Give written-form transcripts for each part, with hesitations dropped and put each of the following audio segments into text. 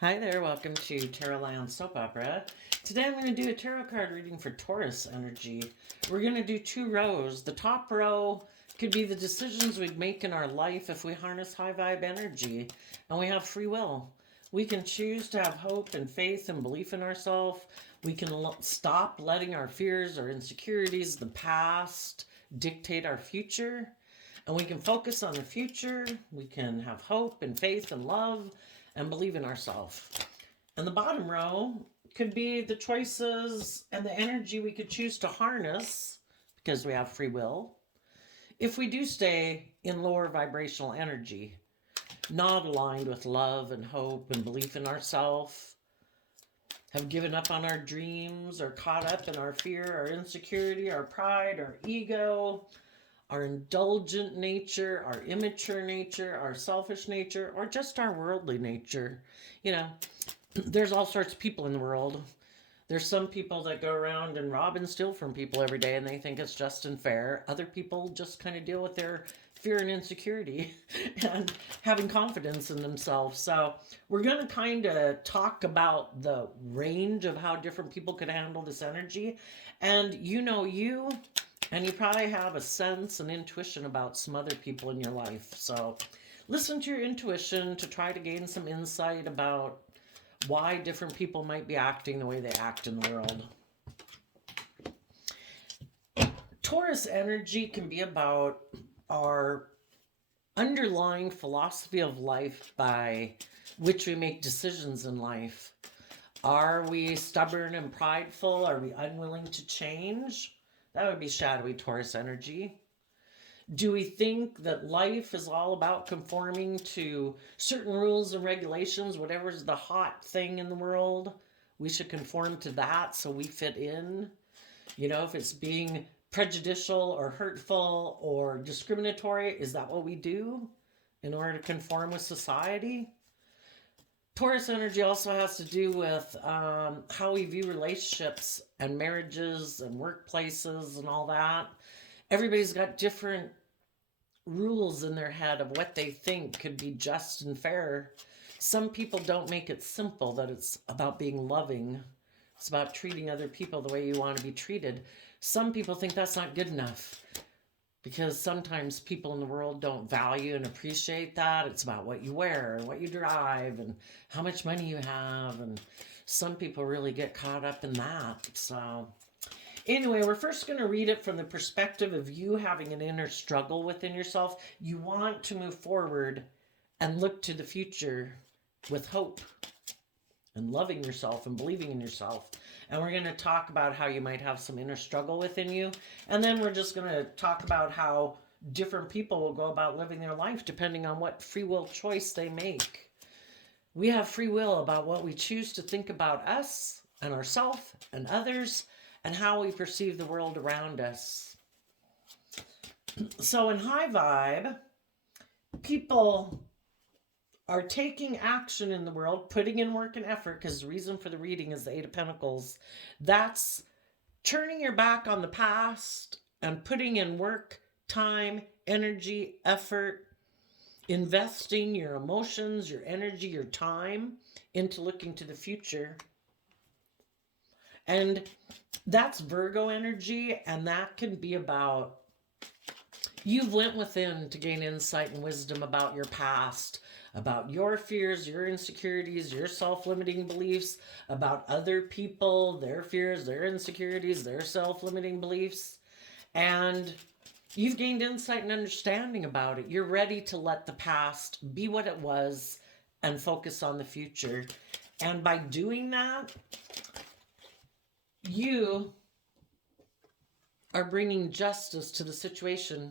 Hi there, welcome to Tarot Land Soap Opera. Today I'm going to do a tarot card reading for Taurus energy. We're going to do two rows. The top row could be the decisions we'd make in our life if we harness high vibe energy and we have free will. We can choose to have hope and faith and belief in ourselves. We can stop letting our fears, our insecurities, the past dictate our future. And we can focus on the future. We can have hope and faith and love and believe in ourselves. And the bottom row could be the choices and the energy we could choose to harness because we have free will. If we do stay in lower vibrational energy, not aligned with love and hope and belief in ourselves, have given up on our dreams or caught up in our fear, our insecurity, our pride, our ego, our indulgent nature, our immature nature, our selfish nature, or just our worldly nature. You know, there's all sorts of people in the world. There's some people that go around and rob and steal from people every day and they think it's just and fair. Other people just kind of deal with their fear and insecurity and having confidence in themselves. So, we're going to kind of talk about the range of how different people could handle this energy. And and you probably have a sense and intuition about some other people in your life. So listen to your intuition to try to gain some insight about why different people might be acting the way they act in the world. Taurus energy can be about our underlying philosophy of life by which we make decisions in life. Are we stubborn and prideful? Are we unwilling to change? That would be shadowy Taurus energy. Do we think that life is all about conforming to certain rules and regulations? Whatever's the hot thing in the world, we should conform to that so we fit in. You know, if it's being prejudicial or hurtful or discriminatory, is that what we do in order to conform with society? Taurus energy also has to do with how we view relationships and marriages and workplaces and all that. Everybody's got different rules in their head of what they think could be just and fair. Some people don't make it simple that it's about being loving. It's about treating other people the way you want to be treated. Some people think that's not good enough because sometimes people in the world don't value and appreciate that. It's about what you wear and what you drive and how much money you have. And some people really get caught up in that. So anyway, we're first going to read it from the perspective of you having an inner struggle within yourself. You want to move forward and look to the future with hope and loving yourself and believing in yourself. And we're going to talk about how you might have some inner struggle within you. And then we're just going to talk about how different people will go about living their life depending on what free will choice they make. We have free will about what we choose to think about us and ourselves and others and how we perceive the world around us. So in high vibe, people are taking action in the world, putting in work and effort, because the reason for the reading is the Eight of Pentacles. That's turning your back on the past and putting in work, time, energy, effort, investing your emotions, your energy, your time into looking to the future. And that's Virgo energy, and that can be about you've went within to gain insight and wisdom about your past, about your fears, your insecurities, your self-limiting beliefs, about other people, their fears, their insecurities, their self-limiting beliefs. And you've gained insight and understanding about it. You're ready to let the past be what it was and focus on the future. And by doing that, you are bringing justice to the situation.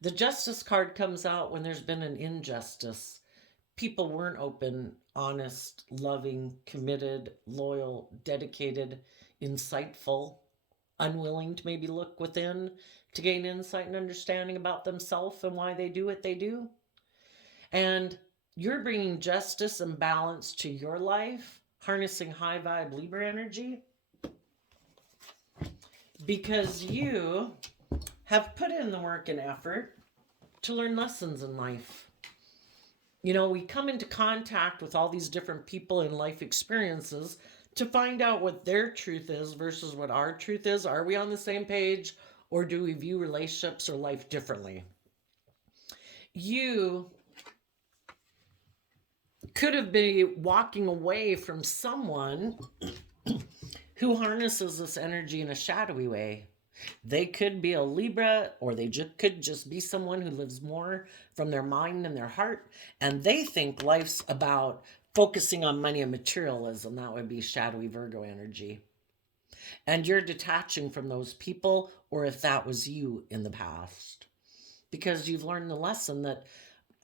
The justice card comes out when there's been an injustice. People weren't open, honest, loving, committed, loyal, dedicated, insightful, unwilling to maybe look within to gain insight and understanding about themselves and why they do what they do. And you're bringing justice and balance to your life, harnessing high vibe Libra energy, because you have put in the work and effort to learn lessons in life. We come into contact with all these different people and life experiences to find out what their truth is versus what our truth is. Are we on the same page, or do we view relationships or life differently? You could have been walking away from someone who harnesses this energy in a shadowy way. They could be a Libra, or they could just be someone who lives more from their mind and their heart. And they think life's about focusing on money and materialism. That would be shadowy Virgo energy. And you're detaching from those people, or if that was you in the past, because you've learned the lesson that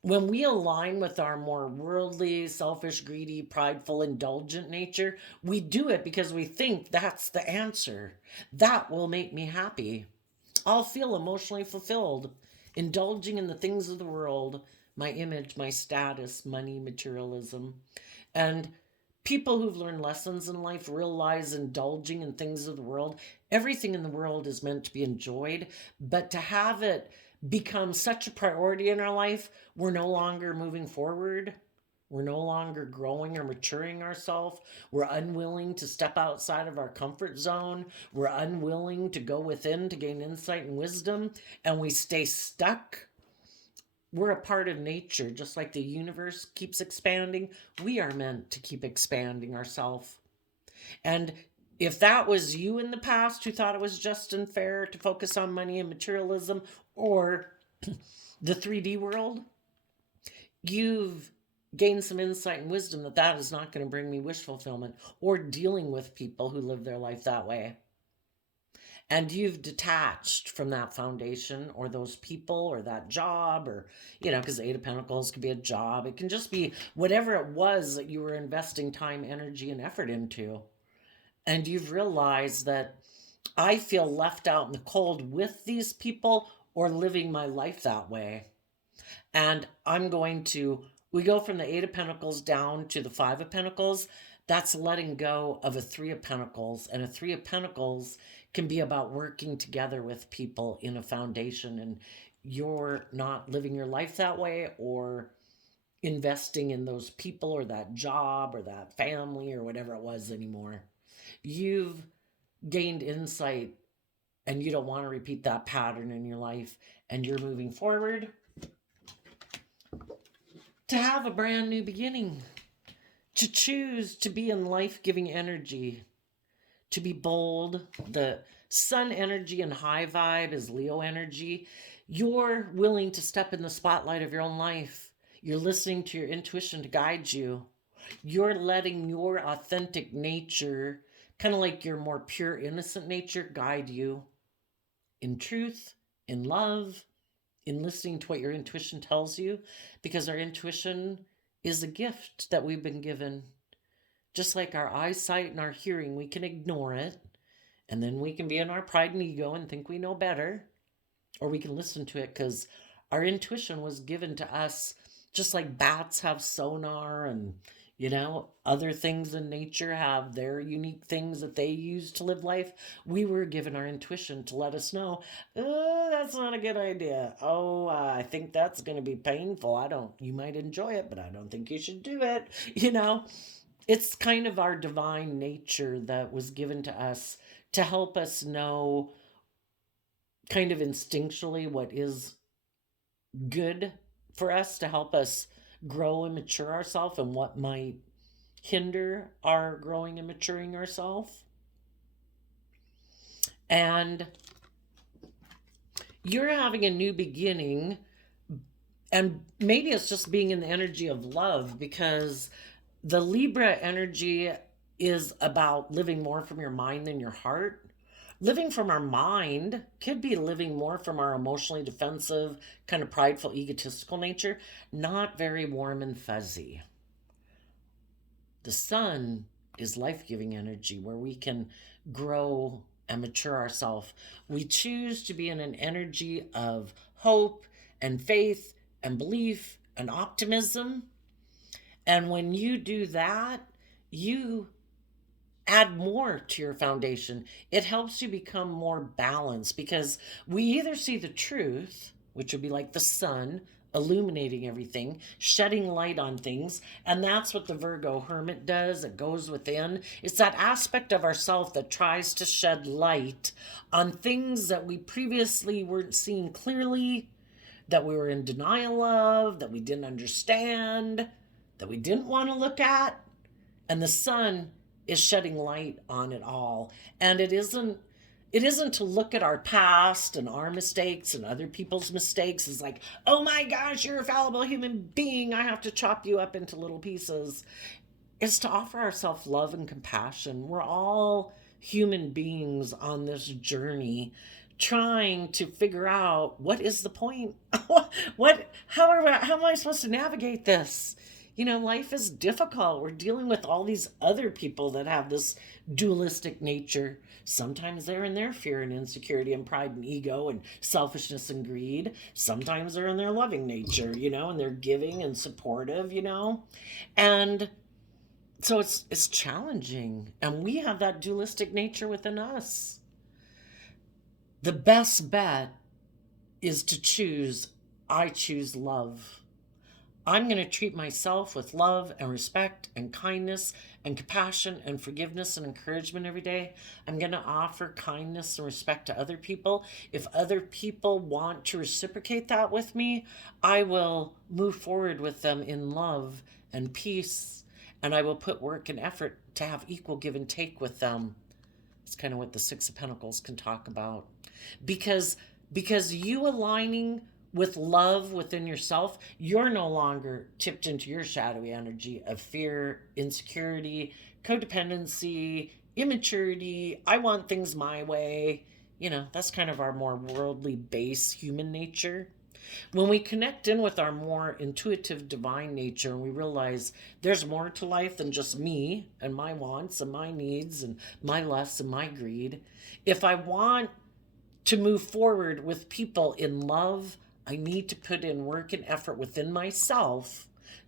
when we align with our more worldly, selfish, greedy, prideful, indulgent nature, we do it because we think that's the answer. That will make me happy. I'll feel emotionally fulfilled, indulging in the things of the world, my image, my status, money, materialism. And people who've learned lessons in life realize indulging in things of the world, everything in the world is meant to be enjoyed, but to have it become such a priority in our life, we're no longer moving forward. We're no longer growing or maturing ourselves. We're unwilling to step outside of our comfort zone. We're unwilling to go within to gain insight and wisdom, and we stay stuck. We're a part of nature, just like the universe keeps expanding. We are meant to keep expanding ourselves. And if that was you in the past who thought it was just and fair to focus on money and materialism, or the 3D world, you've gained some insight and wisdom that that is not going to bring me wish fulfillment, or dealing with people who live their life that way. And you've detached from that foundation or those people or that job, or, because the Eight of Pentacles could be a job. It can just be whatever it was that you were investing time, energy, and effort into. And you've realized that I feel left out in the cold with these people or living my life that way. And we go from the Eight of Pentacles down to the Five of Pentacles. That's letting go of a Three of Pentacles. And a Three of Pentacles can be about working together with people in a foundation, and you're not living your life that way, or investing in those people or that job or that family or whatever it was anymore. You've gained insight and you don't want to repeat that pattern in your life, and you're moving forward to have a brand new beginning, to choose to be in life-giving energy, to be bold. The sun energy and high vibe is Leo energy. You're willing to step in the spotlight of your own life. You're listening to your intuition to guide you. You're letting your authentic nature, kind of like your more pure, innocent nature, guide you in truth, in love, in listening to what your intuition tells you, because our intuition is a gift that we've been given. Just like our eyesight and our hearing, we can ignore it, and then we can be in our pride and ego and think we know better, or we can listen to it because our intuition was given to us, just like bats have sonar, and other things in nature have their unique things that they use to live life. We were given our intuition to let us know, that's not a good idea. Oh, I think that's going to be painful. You might enjoy it, but I don't think you should do it. It's kind of our divine nature that was given to us to help us know kind of instinctually what is good for us, to help us grow and mature ourselves, and what might hinder our growing and maturing ourselves. And you're having a new beginning, and maybe it's just being in the energy of love, because the Libra energy is about living more from your mind than your heart. Living from our mind could be living more from our emotionally defensive, kind of prideful, egotistical nature, not very warm and fuzzy. The sun is life-giving energy where we can grow and mature ourselves. We choose to be in an energy of hope and faith and belief and optimism. And when you do that, you add more to your foundation. It helps you become more balanced, because we either see the truth, which would be like the sun illuminating everything, shedding light on things. And that's what the Virgo hermit does. It goes within. It's that aspect of ourself that tries to shed light on things that we previously weren't seeing clearly, that we were in denial of, that we didn't understand, that we didn't want to look at. And the sun is shedding light on it all. And it isn't to look at our past and our mistakes and other people's mistakes as like, oh my gosh, you're a fallible human being, I have to chop you up into little pieces. It's to offer ourselves love and compassion. We're all human beings on this journey trying to figure out what is the point. How am I supposed to navigate this? Life is difficult. We're dealing with all these other people that have this dualistic nature. Sometimes they're in their fear and insecurity and pride and ego and selfishness and greed. Sometimes they're in their loving nature, and they're giving and supportive, And so it's challenging. And we have that dualistic nature within us. The best bet is to choose, I choose love. I'm going to treat myself with love and respect and kindness and compassion and forgiveness and encouragement every day. I'm going to offer kindness and respect to other people. If other people want to reciprocate that with me, I will move forward with them in love and peace. And I will put work and effort to have equal give and take with them. It's kind of what the Six of Pentacles can talk about. Because you aligning with love within yourself, you're no longer tipped into your shadowy energy of fear, insecurity, codependency, immaturity. I want things my way. That's kind of our more worldly base human nature. When we connect in with our more intuitive divine nature and we realize there's more to life than just me and my wants and my needs and my lusts and my greed. If I want to move forward with people in love, I need to put in work and effort within myself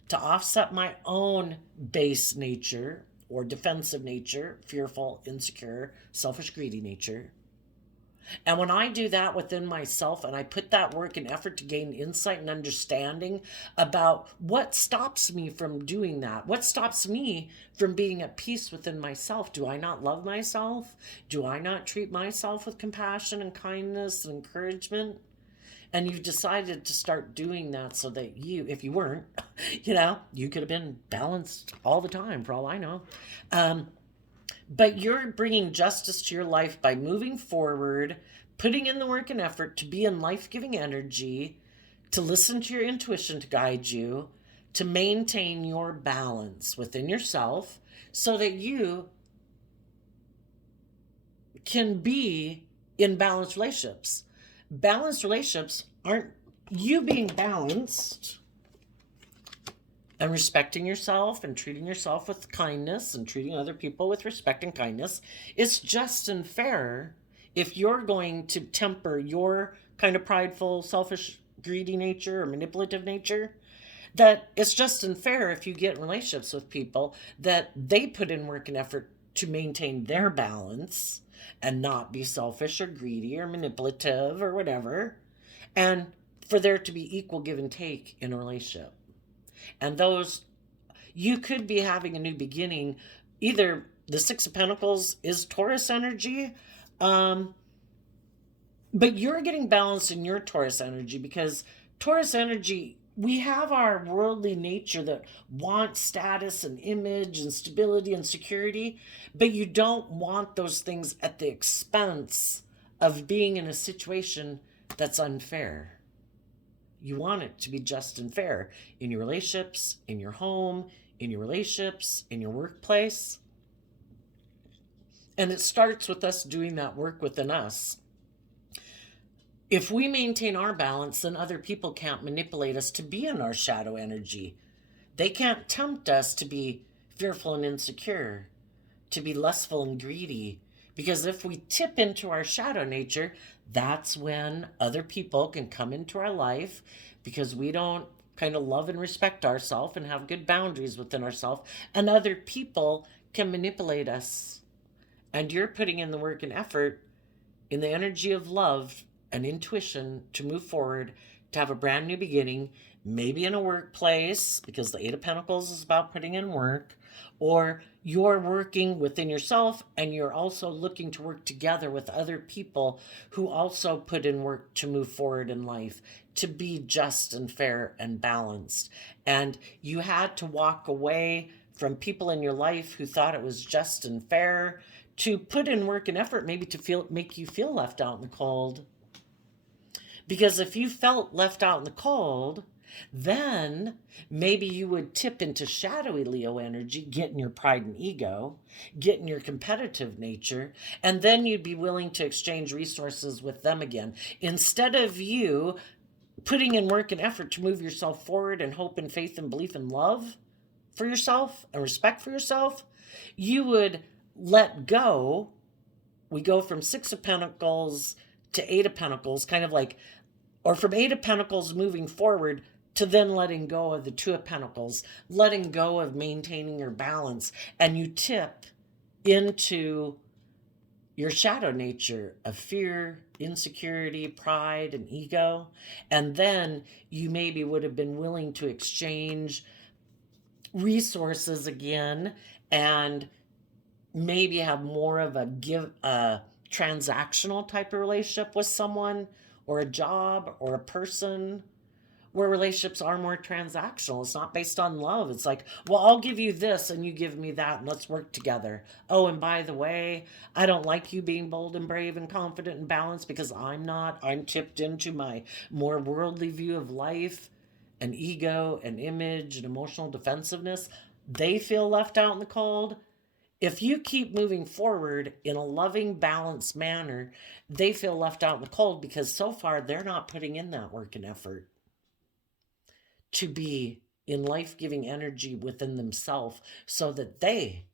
to offset my own base nature or defensive nature, fearful, insecure, selfish, greedy nature. And when I do that within myself and I put that work and effort to gain insight and understanding about what stops me from doing that, what stops me from being at peace within myself, do I not love myself? Do I not treat myself with compassion and kindness and encouragement? And you've decided to start doing that so that if you weren't, you could have been balanced all the time for all I know. But you're bringing justice to your life by moving forward, putting in the work and effort to be in life-giving energy, to listen to your intuition to guide you, to maintain your balance within yourself so that you can be in balanced relationships. Balanced relationships aren't you being balanced and respecting yourself and treating yourself with kindness and treating other people with respect and kindness. It's just and fair if you're going to temper your kind of prideful, selfish, greedy nature or manipulative nature, that it's just and fair if you get in relationships with people that they put in work and effort to maintain their balance and not be selfish or greedy or manipulative or whatever, and for there to be equal give and take in a relationship. And those, you could be having a new beginning. Either the Six of Pentacles is Taurus energy, but you're getting balanced in your Taurus energy because Taurus energy, we have our worldly nature that wants status and image and stability and security, but you don't want those things at the expense of being in a situation that's unfair. You want it to be just and fair in your relationships, in your home, in your relationships, in your workplace. And it starts with us doing that work within us. If we maintain our balance, then other people can't manipulate us to be in our shadow energy. They can't tempt us to be fearful and insecure, to be lustful and greedy. Because if we tip into our shadow nature, that's when other people can come into our life because we don't kind of love and respect ourselves and have good boundaries within ourselves. And other people can manipulate us. And you're putting in the work and effort in the energy of love and intuition to move forward, to have a brand new beginning, maybe in a workplace, because the Eight of Pentacles is about putting in work, or you're working within yourself and you're also looking to work together with other people who also put in work to move forward in life, to be just and fair and balanced. And you had to walk away from people in your life who thought it was just and fair to put in work and effort, maybe to make you feel left out in the cold. Because if you felt left out in the cold, then maybe you would tip into shadowy Leo energy, getting your pride and ego, getting your competitive nature, and then you'd be willing to exchange resources with them again. Instead of you putting in work and effort to move yourself forward and hope and faith and belief and love for yourself and respect for yourself, you would let go. We go from Six of Pentacles to Eight of Pentacles, kind of like, or from Eight of Pentacles moving forward to then letting go of the Two of Pentacles, letting go of maintaining your balance, and you tip into your shadow nature of fear, insecurity, pride, and ego. And then you maybe would have been willing to exchange resources again and maybe have more of a transactional type of relationship with someone, or a job, or a person, where relationships are more transactional. It's not based on love. It's like, well, I'll give you this and you give me that and let's work together. Oh, and by the way, I don't like you being bold and brave and confident and balanced, because I'm not. I'm tipped into my more worldly view of life and ego and image and emotional defensiveness. They feel left out in the cold. If you keep moving forward in a loving, balanced manner, they feel left out in the cold, because so far they're not putting in that work and effort to be in life-giving energy within themselves, so that they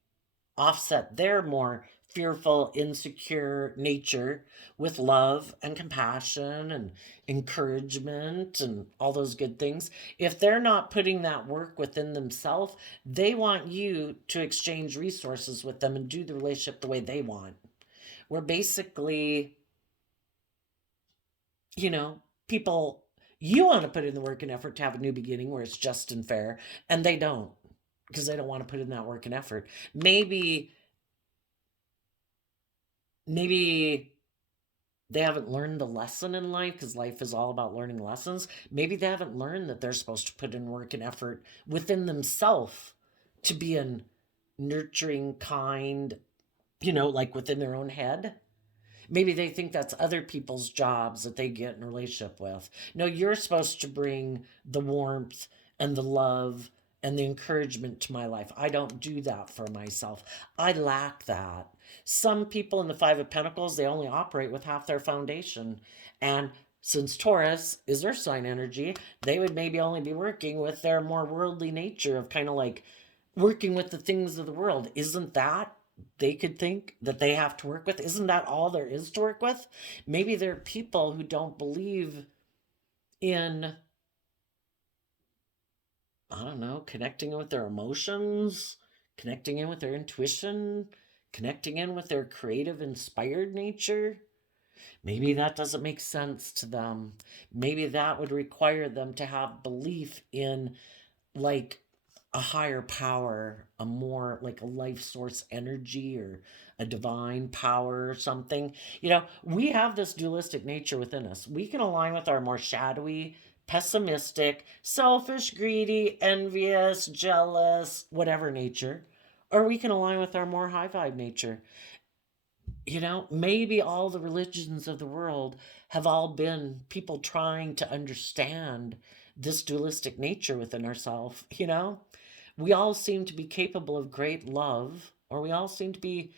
offset their more fearful, insecure nature with love and compassion and encouragement and all those good things. If they're not putting that work within themselves, they want you to exchange resources with them and do the relationship the way they want. Where basically, you know, people, you want to put in the work and effort to have a new beginning where it's just and fair, and they don't, because they don't want to put in that work and effort. Maybe they haven't learned the lesson in life, because life is all about learning lessons. Maybe they haven't learned that they're supposed to put in work and effort within themselves to be a nurturing, kind, like within their own head. Maybe they think that's other people's jobs that they get in a relationship with. No, you're supposed to bring the warmth and the love and the encouragement to my life. I don't do that for myself. I lack that. Some people in the Five of Pentacles, they only operate with half their foundation. And since Taurus is their sign energy, they would maybe only be working with their more worldly nature of kind of like working with the things of the world. Isn't that they could think that they have to work with? Isn't that all there is to work with? Maybe there are people who don't believe in, I don't know, connecting in with their emotions, connecting in with their intuition, connecting in with their creative, inspired nature. Maybe that doesn't make sense to them. Maybe that would require them to have belief in, like, a higher power, a more like a life source energy, or a divine power or something. We have this dualistic nature within us. We can align with our more shadowy, pessimistic, selfish, greedy, envious, jealous, whatever nature, or we can align with our more high vibe nature. Maybe all the religions of the world have all been people trying to understand this dualistic nature within ourselves. We all seem to be capable of great love, or we all seem to be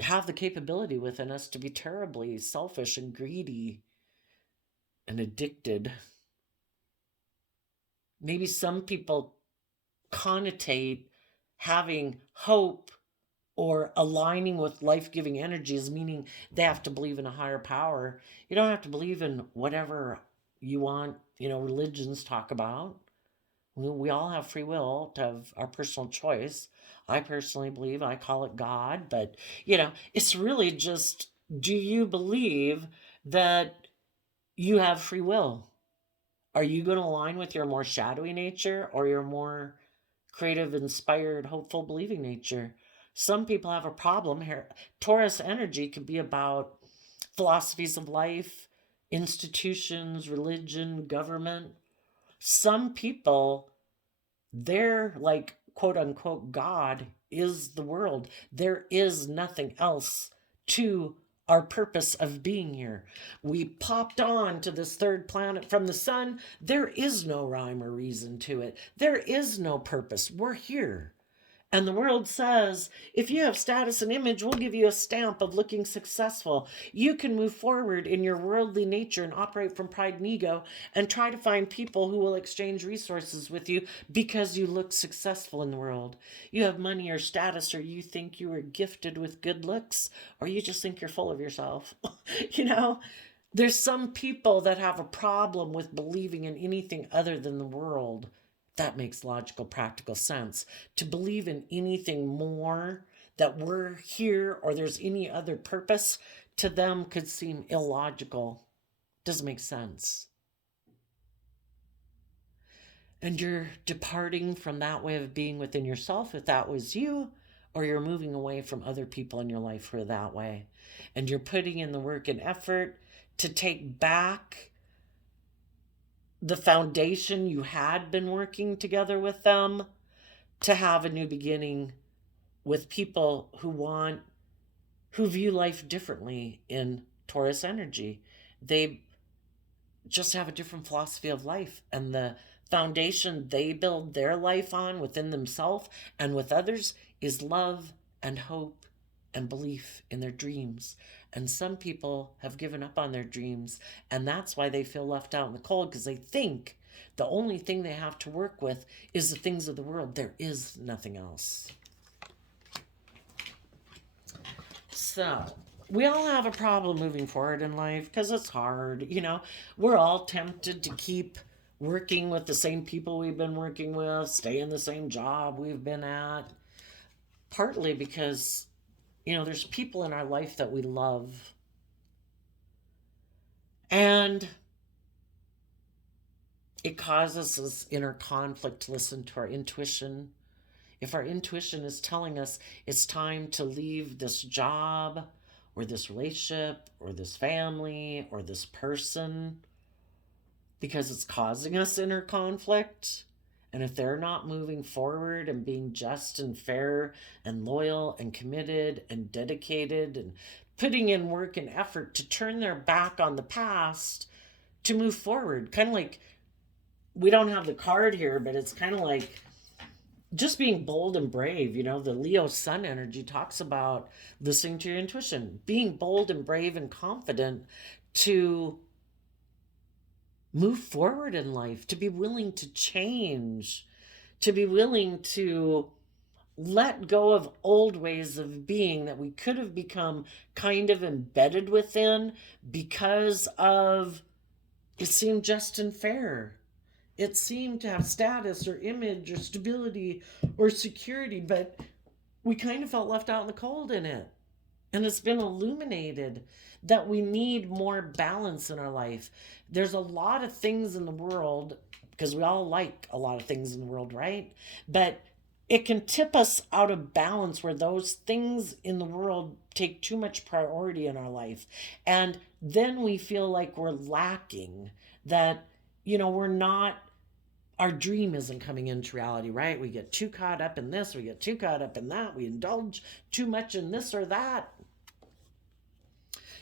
have the capability within us to be terribly selfish and greedy and addicted. Maybe some people connotate having hope or aligning with life-giving energies, meaning they have to believe in a higher power. You don't have to believe in whatever you want, religions talk about. We all have free will to have our personal choice. I personally believe, I call it God, but it's really just, do you believe that you have free will? Are you going to align with your more shadowy nature or your more creative, inspired, hopeful, believing nature? Some people have a problem here. Taurus energy could be about philosophies of life, institutions, religion, government. Some people, they're like, quote unquote, God is the world. There is nothing else to our purpose of being here. We popped on to this third planet from the sun. There is no rhyme or reason to it. There is no purpose. We're here. And the world says, if you have status and image, we'll give you a stamp of looking successful. You can move forward in your worldly nature and operate from pride and ego and try to find people who will exchange resources with you because you look successful in the world. You have money or status, or you think you are gifted with good looks, or you just think you're full of yourself. you know, there's some people that have a problem with believing in anything other than the world. That makes logical, practical sense. To believe in anything more, that we're here or there's any other purpose, to them could seem illogical. Doesn't make sense. And you're departing from that way of being within yourself if that was you, or you're moving away from other people in your life who are that way. And you're putting in the work and effort to take back the foundation you had been working together with them, to have a new beginning with people who view life differently in Taurus energy. They just have a different philosophy of life, and the foundation they build their life on within themselves and with others is love and hope and belief in their dreams. And some people have given up on their dreams, and that's why they feel left out in the cold, because they think the only thing they have to work with is the things of the world. There is nothing else. So, we all have a problem moving forward in life because it's hard. We're all tempted to keep working with the same people we've been working with, stay in the same job we've been at, partly because there's people in our life that we love. And it causes this inner conflict to listen to our intuition. If our intuition is telling us it's time to leave this job or this relationship or this family or this person because it's causing us inner conflict, and if they're not moving forward and being just and fair and loyal and committed and dedicated and putting in work and effort to turn their back on the past to move forward, kind of like, we don't have the card here, but it's kind of like just being bold and brave. The Leo sun energy talks about listening to your intuition, being bold and brave and confident to move forward in life, to be willing to change, to be willing to let go of old ways of being that we could have become kind of embedded within because of it seemed just and fair. It seemed to have status or image or stability or security, but we kind of felt left out in the cold in it. And it's been illuminated that we need more balance in our life. There's a lot of things in the world, because we all like a lot of things in the world, right? But it can tip us out of balance where those things in the world take too much priority in our life. And then we feel like we're lacking, that, we're not, our dream isn't coming into reality, right? We get too caught up in this, we get too caught up in that, we indulge too much in this or that.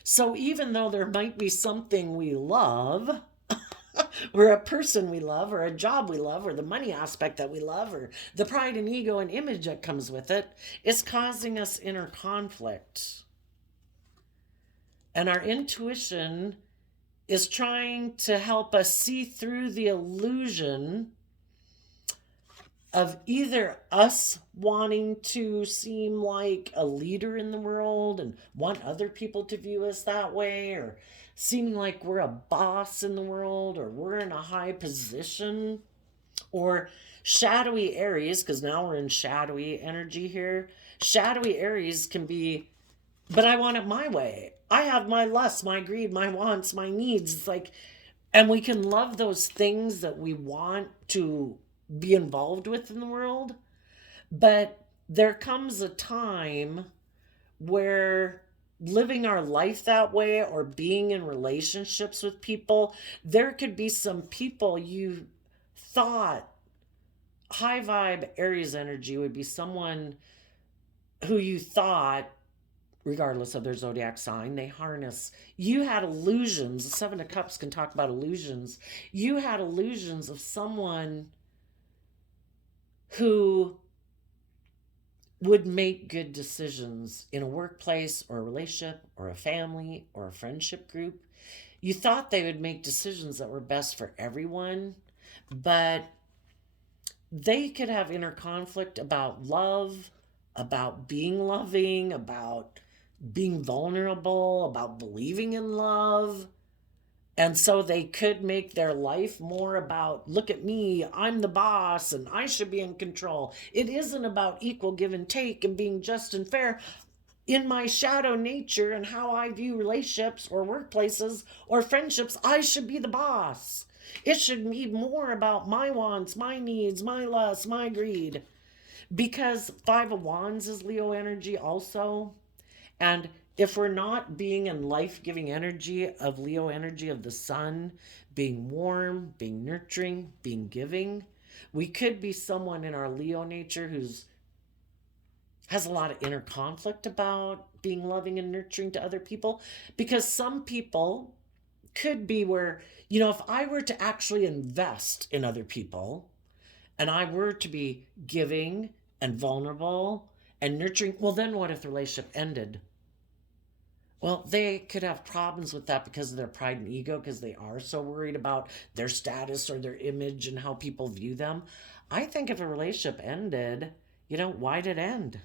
So even though there might be something we love, or a person we love, or a job we love, or the money aspect that we love, or the pride and ego and image that comes with it, it's causing us inner conflict. And our intuition is trying to help us see through the illusion of either us wanting to seem like a leader in the world and want other people to view us that way, or seeming like we're a boss in the world, or we're in a high position, or shadowy Aries, because now we're in shadowy energy here. Shadowy Aries can be, but I want it my way. I have my lusts, my greed, my wants, my needs. It's like, And we can love those things that we want to be involved with in the world. But there comes a time where living our life that way or being in relationships with people, there could be some people you thought high vibe Aries energy would be someone who you thought, regardless of their zodiac sign, they harness. You had illusions. The Seven of Cups can talk about illusions. You had illusions of someone who would make good decisions in a workplace or a relationship or a family or a friendship group. You thought they would make decisions that were best for everyone, but they could have inner conflict about love, about being loving, about being vulnerable, about believing in love. And so they could make their life more about, look at me, I'm the boss and I should be in control. It isn't about equal give and take and being just and fair. In my shadow nature and how I view relationships or workplaces or friendships, I should be the boss. It should be more about my wants, my needs, my lusts, my greed. Because Five of Wands is Leo energy also. And if we're not being in life giving energy of Leo energy of the sun, being warm, being nurturing, being giving, we could be someone in our Leo nature who's has a lot of inner conflict about being loving and nurturing to other people. Because some people could be where, if I were to actually invest in other people and I were to be giving and vulnerable and nurturing, well, then what if the relationship ended? Well, they could have problems with that because of their pride and ego, because they are so worried about their status or their image and how people view them. I think if a relationship ended, why'd it end?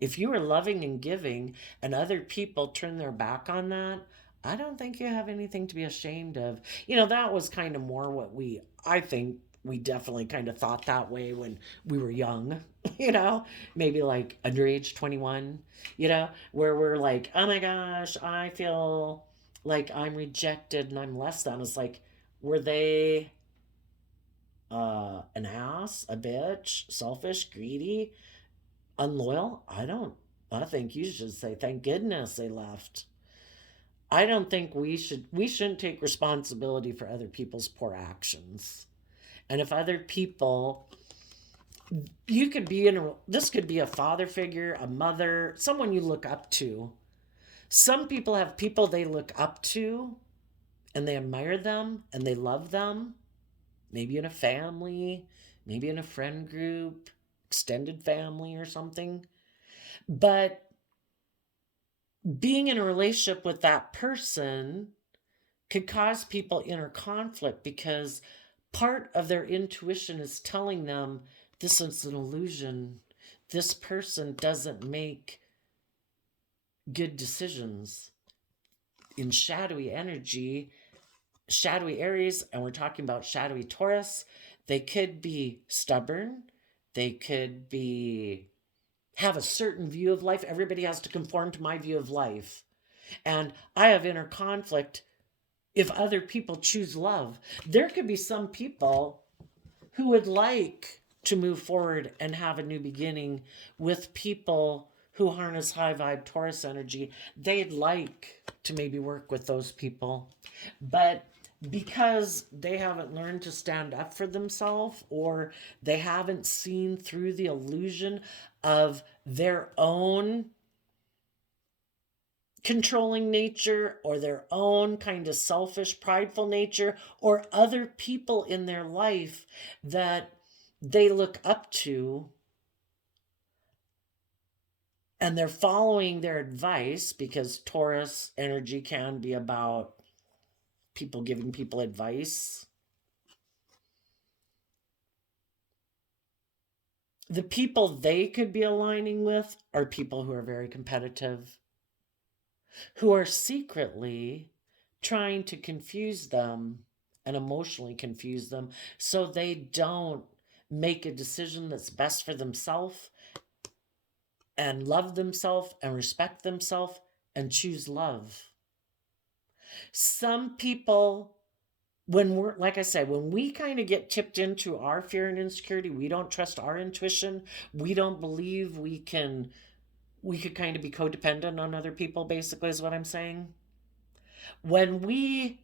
If you were loving and giving and other people turn their back on that, I don't think you have anything to be ashamed of. That was kind of more what I think we definitely kind of thought that way when we were young, you know, maybe like underage 21, where we're like, oh my gosh, I feel like I'm rejected and I'm less than. It's like, were they an ass, a bitch, selfish, greedy? Unloyal? I think you should say thank goodness they left. I don't think we shouldn't take responsibility for other people's poor actions. And if other people, you could be this could be a father figure, a mother, someone you look up to. Some people have people they look up to and they admire them and they love them, maybe in a family, maybe in a friend group, extended family or something. But being in a relationship with that person could cause people inner conflict because part of their intuition is telling them this is an illusion. This person doesn't make good decisions. In shadowy energy, shadowy Aries, and we're talking about shadowy Taurus, they could be stubborn. They could be have a certain view of life. Everybody has to conform to my view of life. And I have inner conflict if other people choose love. There could be some people who would like to move forward and have a new beginning with people who harness high vibe Taurus energy. They'd like to maybe work with those people. But because they haven't learned to stand up for themselves or they haven't seen through the illusion of their own controlling nature or their own kind of selfish, prideful nature or other people in their life that they look up to and they're following their advice because Taurus energy can be about people giving people advice. The people they could be aligning with are people who are very competitive, who are secretly trying to confuse them and emotionally confuse them so they don't make a decision that's best for themselves and love themselves and respect themselves and choose love. Some people when we're, like I said, when we kind of get tipped into our fear and insecurity, we don't trust our intuition, we don't believe we could kind of be codependent on other people, basically, is what I'm saying. When we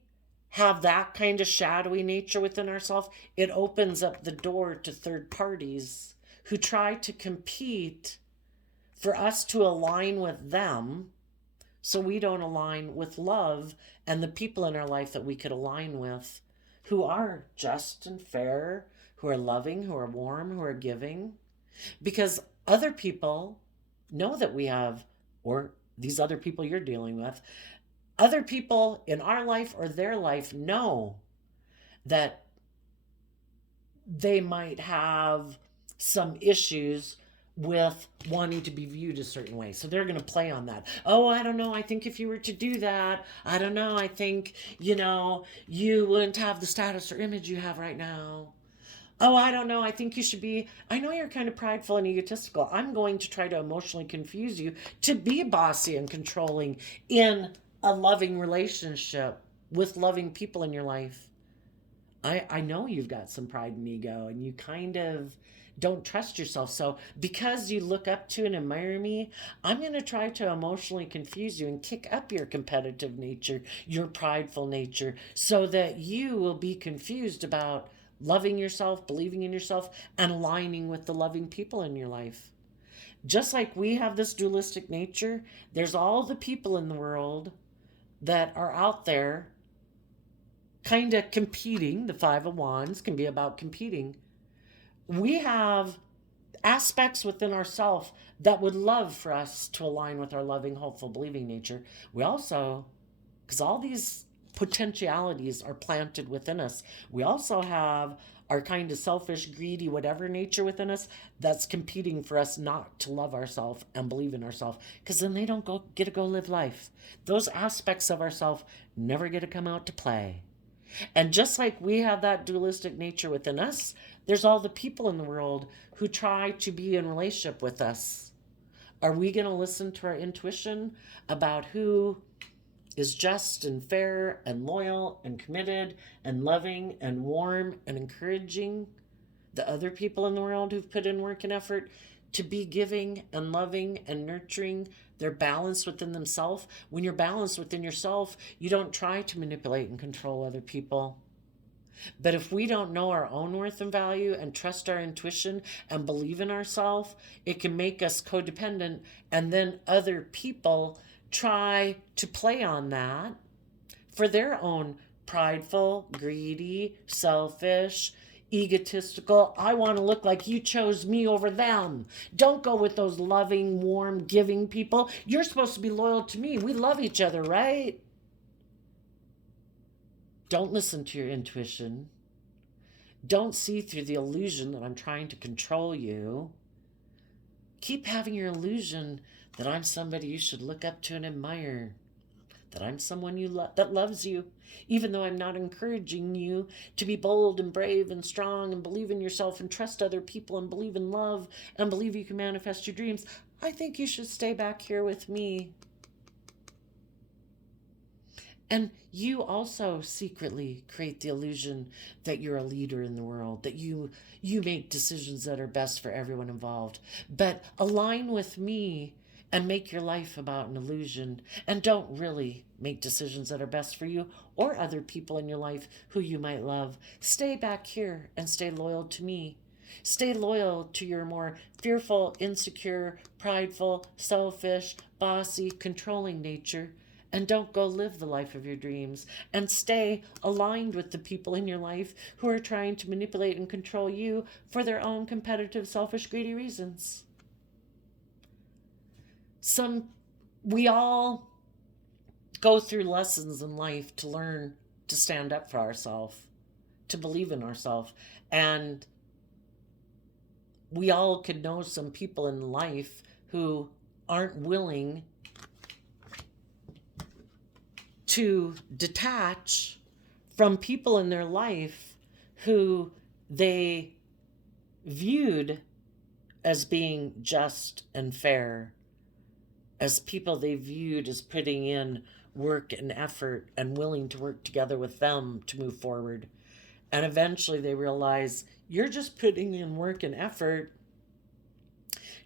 have that kind of shadowy nature within ourselves, it opens up the door to third parties who try to compete for us to align with them, so we don't align with love and the people in our life that we could align with, who are just and fair, who are loving, who are warm, who are giving. Because other people know that we have, or these other people you're dealing with, other people in our life or their life know that they might have some issues with wanting to be viewed a certain way. So they're going to play on that. Oh, I don't know. I think if you were to do that, I don't know. I think, you wouldn't have the status or image you have right now. Oh, I don't know. I think you should be. I know you're kind of prideful and egotistical. I'm going to try to emotionally confuse you to be bossy and controlling in a loving relationship with loving people in your life. I know you've got some pride and ego and you kind of don't trust yourself. So, because you look up to and admire me, I'm going to try to emotionally confuse you and kick up your competitive nature, your prideful nature, so that you will be confused about loving yourself, believing in yourself, and aligning with the loving people in your life. Just like we have this dualistic nature, there's all the people in the world that are out there kind of competing. The Five of Wands can be about competing. We have aspects within ourselves that would love for us to align with our loving, hopeful, believing nature. We also, because all these potentialities are planted within us, we also have our kind of selfish, greedy, whatever nature within us that's competing for us not to love ourselves and believe in ourselves, because then they don't get to go live life. Those aspects of ourselves never get to come out to play. And just like we have that dualistic nature within us, there's all the people in the world who try to be in relationship with us. Are we going to listen to our intuition about who is just and fair and loyal and committed and loving and warm and encouraging the other people in the world who've put in work and effort to be giving and loving and nurturing? They're balanced within themselves. When you're balanced within yourself, you don't try to manipulate and control other people. But if we don't know our own worth and value and trust our intuition and believe in ourselves, it can make us codependent, and then other people try to play on that for their own prideful, greedy, selfish, egotistical. I want to look like you chose me over them. Don't go with those loving, warm, giving people. You're supposed to be loyal to me. We love each other, right? Don't listen to your intuition. Don't see through the illusion that I'm trying to control you. Keep having your illusion that I'm somebody you should look up to and admire, that I'm someone that loves you, even though I'm not encouraging you to be bold and brave and strong and believe in yourself and trust other people and believe in love and believe you can manifest your dreams. I think you should stay back here with me. And you also secretly create the illusion that you're a leader in the world, that you make decisions that are best for everyone involved. But align with me and make your life about an illusion, and don't really make decisions that are best for you or other people in your life who you might love. Stay back here and stay loyal to me. Stay loyal to your more fearful, insecure, prideful, selfish, bossy, controlling nature, and don't go live the life of your dreams. And stay aligned with the people in your life who are trying to manipulate and control you for their own competitive, selfish, greedy reasons. We all go through lessons in life to learn to stand up for ourselves, to believe in ourselves. And we all could know some people in life who aren't willing to detach from people in their life who they viewed as being just and fair, as people they viewed as putting in work and effort and willing to work together with them to move forward. And eventually they realize you're just putting in work and effort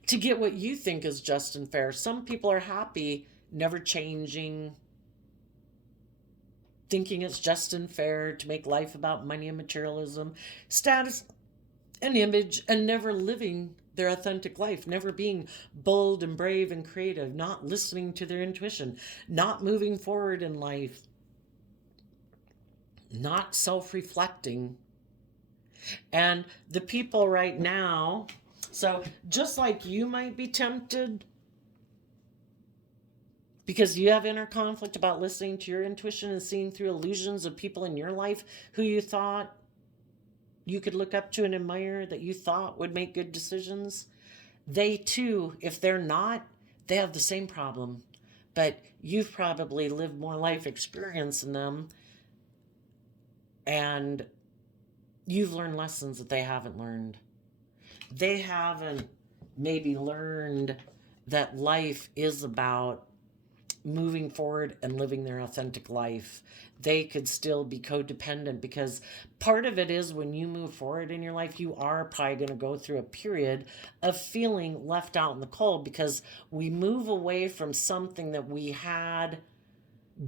to get what you think is just and fair. Some people are happy, never changing, thinking it's just and fair to make life about money and materialism, status and image, and never living their authentic life, never being bold and brave and creative, not listening to their intuition, not moving forward in life, not self reflecting. And the people right now, so just like you might be tempted because you have inner conflict about listening to your intuition and seeing through illusions of people in your life who you thought you could look up to and admire, that you thought would make good decisions, they too, if they're not, they have the same problem. But you've probably lived more life experience than them, and you've learned lessons that they haven't learned. They haven't maybe learned that life is about moving forward and living their authentic life. They could still be codependent, because part of it is when you move forward in your life, you are probably going to go through a period of feeling left out in the cold, because we move away from something that we had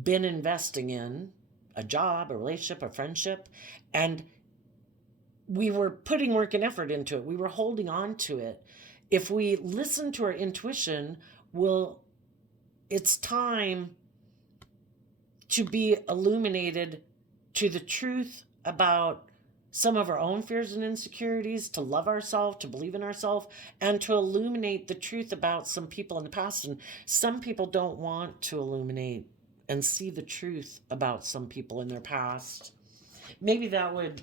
been investing in, a job, a relationship, a friendship, and we were putting work and effort into it. We were holding on to it. If we listen to our intuition, it's time to be illuminated to the truth about some of our own fears and insecurities, to love ourselves, to believe in ourselves, and to illuminate the truth about some people in the past. And some people don't want to illuminate and see the truth about some people in their past. Maybe that would,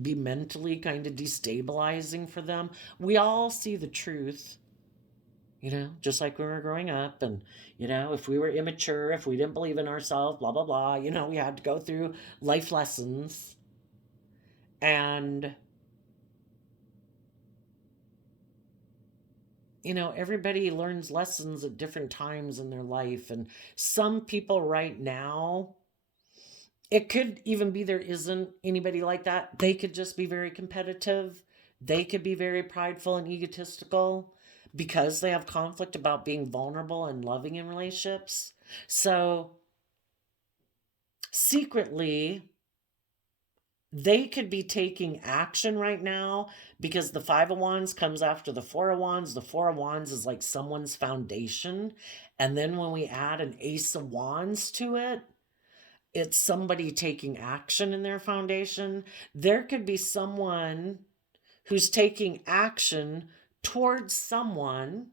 be mentally kind of destabilizing for them. We all see the truth, just like when we were growing up. And, if we were immature, if we didn't believe in ourselves, blah, blah, blah, we had to go through life lessons. And, everybody learns lessons at different times in their life. And some people right now, it could even be there isn't anybody like that. They could just be very competitive. They could be very prideful and egotistical because they have conflict about being vulnerable and loving in relationships. So secretly, they could be taking action right now because the Five of Wands comes after the Four of Wands. The Four of Wands is like someone's foundation. And then when we add an Ace of Wands to it, it's somebody taking action in their foundation. There could be someone who's taking action towards someone,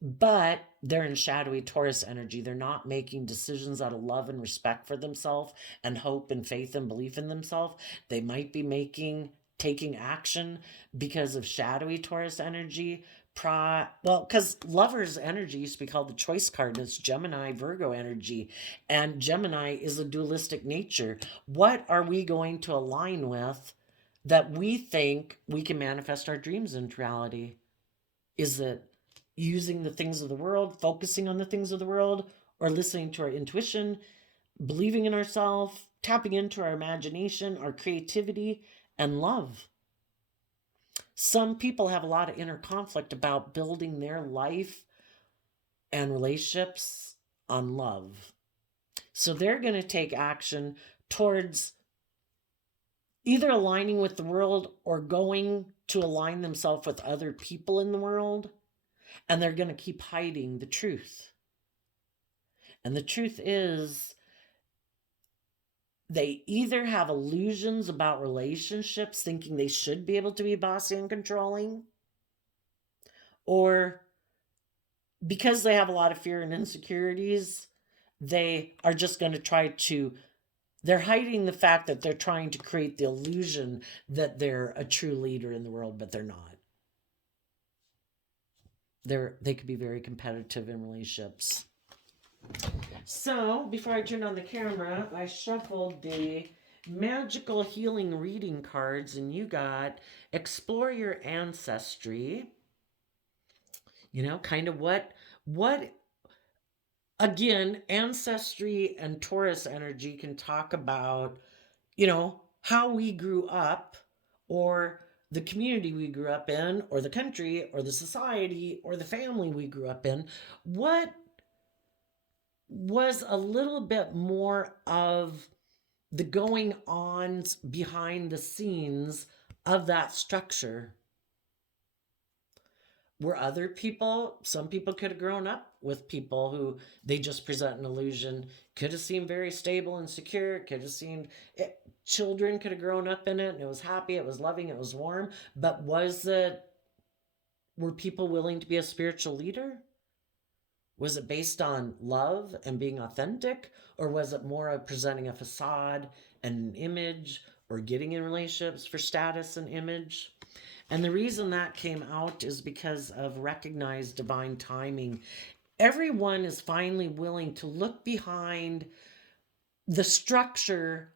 but they're in shadowy Taurus energy. They're not making decisions out of love and respect for themselves and hope and faith and belief in themselves. They might be taking action because of shadowy Taurus energy. Because Lover's energy used to be called the choice card, and it's Gemini Virgo energy, and Gemini is a dualistic nature. What are we going to align with that we think we can manifest our dreams into reality? Is it using the things of the world, focusing on the things of the world, or listening to our intuition, believing in ourselves, tapping into our imagination, our creativity, and love? Some people have a lot of inner conflict about building their life and relationships on love. So they're going to take action towards either aligning with the world or going to align themselves with other people in the world. And they're going to keep hiding the truth. And the truth is, they either have illusions about relationships, thinking they should be able to be bossy and controlling, or because they have a lot of fear and insecurities, they are just going to they're hiding the fact that they're trying to create the illusion that they're a true leader in the world, but they're not. They could be very competitive in relationships. So, before I turn on the camera, I shuffled the magical healing reading cards, and you got Explore Your Ancestry. Kind of what again, ancestry and Taurus energy can talk about, how we grew up, or the community we grew up in, or the country, or the society, or the family we grew up in. What was a little bit more of the going on behind the scenes of that structure? Were other people, some people could have grown up with people who they just present an illusion, could have seemed very stable and secure, could have seemed children could have grown up in it and it was happy, it was loving, it was warm. But were people willing to be a spiritual leader? Was it based on love and being authentic, or was it more of presenting a facade and an image, or getting in relationships for status and image? And the reason that came out is because of recognized divine timing. Everyone is finally willing to look behind the structure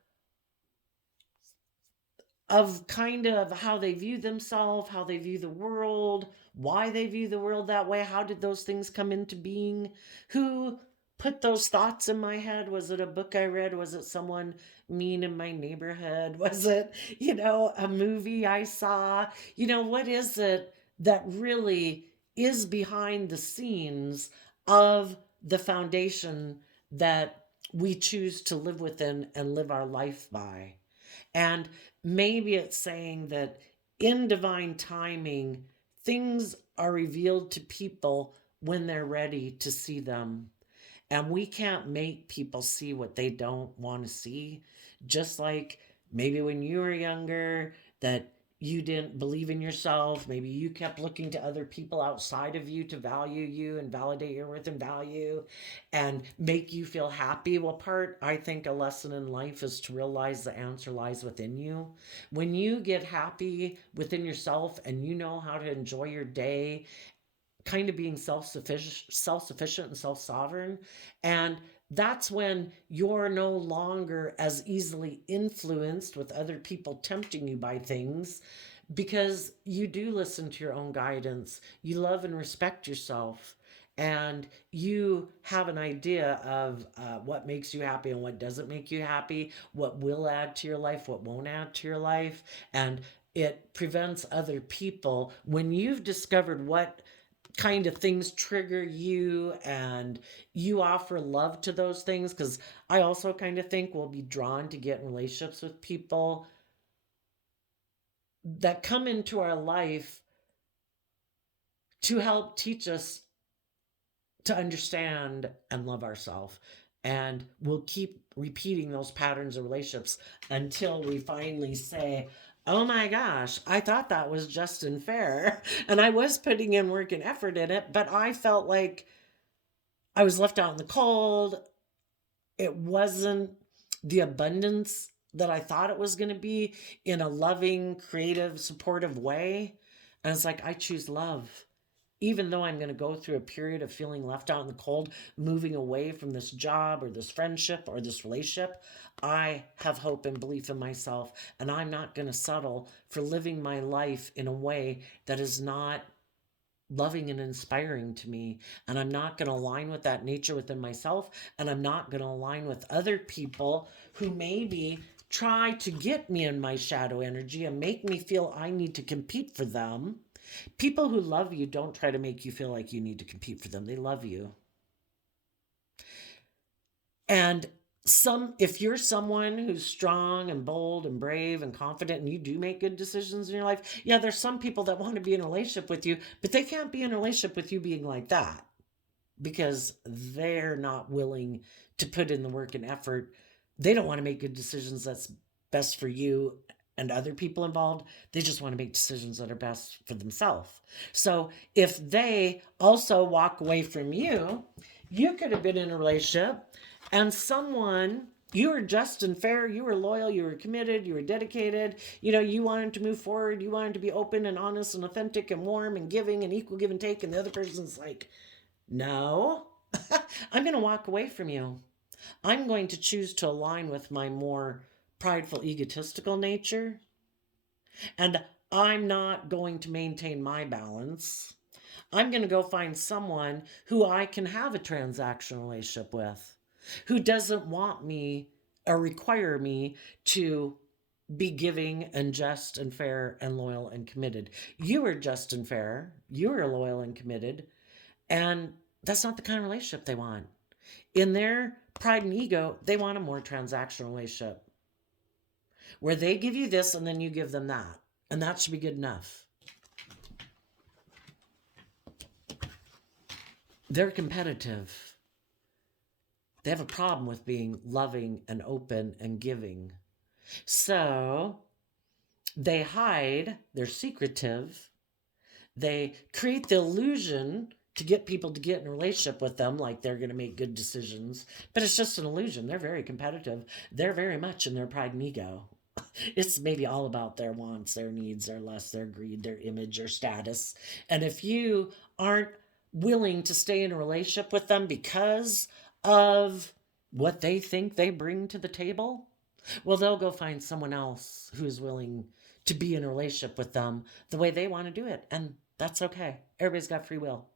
of kind of how they view themselves, how they view the world, why they view the world that way. How did those things come into being? Who put those thoughts in my head? Was it a book I read? Was it someone mean in my neighborhood? Was it, a movie I saw? What is it that really is behind the scenes of the foundation that we choose to live within and live our life by? And maybe it's saying that in divine timing, things are revealed to people when they're ready to see them. And we can't make people see what they don't want to see. Just like maybe when you were younger, that you didn't believe in yourself. Maybe you kept looking to other people outside of you to value you and validate your worth and value and make you feel happy. Well, I think a lesson in life is to realize the answer lies within you. When you get happy within yourself and you know how to enjoy your day, kind of being self-sufficient and self-sovereign, and that's when you're no longer as easily influenced with other people tempting you by things, because you do listen to your own guidance, you love and respect yourself, and you have an idea of what makes you happy and what doesn't make you happy, what will add to your life, what won't add to your life. And it prevents other people, when you've discovered what kind of things trigger you and you offer love to those things. Because I also kind of think we'll be drawn to get in relationships with people that come into our life to help teach us to understand and love ourselves. And we'll keep repeating those patterns of relationships until we finally say, oh my gosh, I thought that was just and fair. And I was putting in work and effort in it, but I felt like I was left out in the cold. It wasn't the abundance that I thought it was going to be in a loving, creative, supportive way. And it's like, I choose love. Even though I'm going to go through a period of feeling left out in the cold, moving away from this job or this friendship or this relationship, I have hope and belief in myself. And I'm not going to settle for living my life in a way that is not loving and inspiring to me. And I'm not going to align with that nature within myself. And I'm not going to align with other people who maybe try to get me in my shadow energy and make me feel I need to compete for them. People who love you don't try to make you feel like you need to compete for them. They love you. And if you're someone who's strong and bold and brave and confident and you do make good decisions in your life, yeah, there's some people that want to be in a relationship with you, but they can't be in a relationship with you being like that, because they're not willing to put in the work and effort. They don't want to make good decisions that's best for you and other people involved. They just want to make decisions that are best for themselves. So if they also walk away from you, you could have been in a relationship and you were just and fair, you were loyal, you were committed, you were dedicated, you wanted to move forward, you wanted to be open and honest and authentic and warm and giving and equal give and take, and the other person's like, no, I'm going to walk away from you. I'm going to choose to align with my more prideful, egotistical nature. And I'm not going to maintain my balance. I'm going to go find someone who I can have a transactional relationship with, who doesn't want me or require me to be giving and just and fair and loyal and committed. You are just and fair, you are loyal and committed, and that's not the kind of relationship they want. In their pride and ego, they want a more transactional relationship where they give you this and then you give them that. And that should be good enough. They're competitive. They have a problem with being loving and open and giving. So they hide, they're secretive, they create the illusion to get people to get in a relationship with them like they're going to make good decisions. But it's just an illusion. They're very competitive. They're very much in their pride and ego. It's maybe all about their wants, their needs, their lust, their greed, their image, their status. And if you aren't willing to stay in a relationship with them because of what they think they bring to the table, well, they'll go find someone else who's willing to be in a relationship with them the way they want to do it. And that's okay. Everybody's got free will.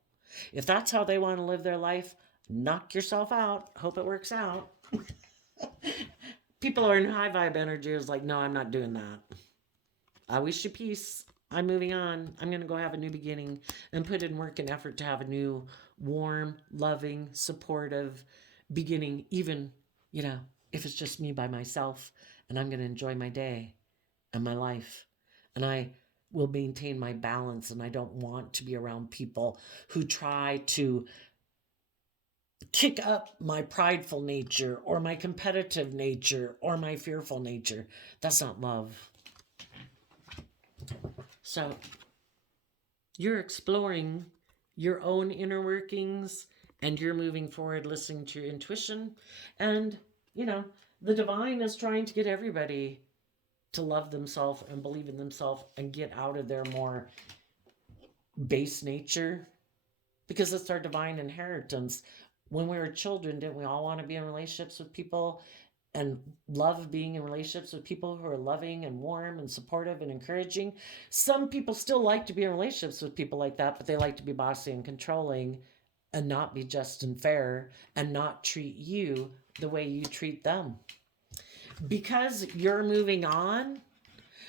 If that's how they want to live their life, knock yourself out. Hope it works out. People are in high vibe energy is like, no, I'm not doing that. I wish you peace. I'm moving on. I'm going to go have a new beginning and put in work and effort to have a new, warm, loving, supportive beginning, even, if it's just me by myself, and I'm going to enjoy my day and my life. And I will maintain my balance, and I don't want to be around people who try to kick up my prideful nature or my competitive nature or my fearful nature. That's not love. So you're exploring your own inner workings and you're moving forward listening to your intuition. And, the divine is trying to get everybody to love themselves and believe in themselves and get out of their more base nature, because it's our divine inheritance. When we were children, didn't we all want to be in relationships with people and love being in relationships with people who are loving and warm and supportive and encouraging? Some people still like to be in relationships with people like that, but they like to be bossy and controlling and not be just and fair and not treat you the way you treat them. Because you're moving on,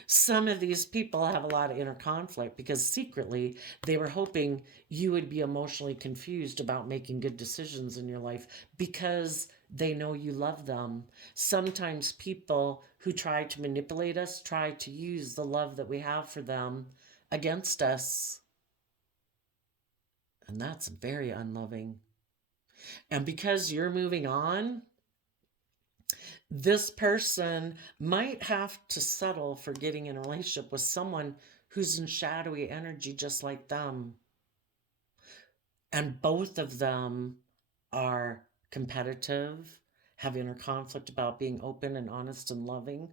some of these people have a lot of inner conflict because secretly they were hoping you would be emotionally confused about making good decisions in your life because they know you love them. Sometimes people who try to manipulate us try to use the love that we have for them against us. And that's very unloving. And because you're moving on, this person might have to settle for getting in a relationship with someone who's in shadowy energy just like them. And both of them are competitive, have inner conflict about being open and honest and loving.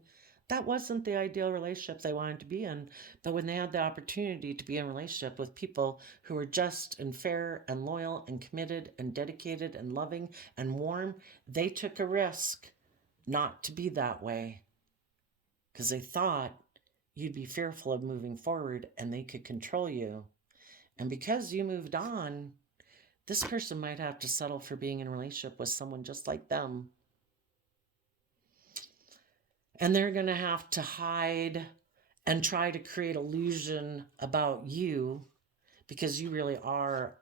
That wasn't the ideal relationship they wanted to be in. But when they had the opportunity to be in a relationship with people who were just and fair and loyal and committed and dedicated and loving and warm, they took a risk not to be that way because they thought you'd be fearful of moving forward and they could control you. And because you moved on, this person might have to settle for being in a relationship with someone just like them. And they're going to have to hide and try to create illusion about you because you really are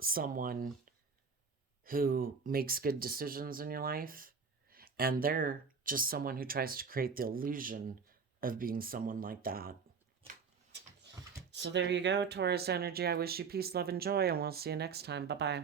someone who makes good decisions in your life. And they're just someone who tries to create the illusion of being someone like that. So there you go, Taurus energy. I wish you peace, love, and joy, and we'll see you next time. Bye-bye.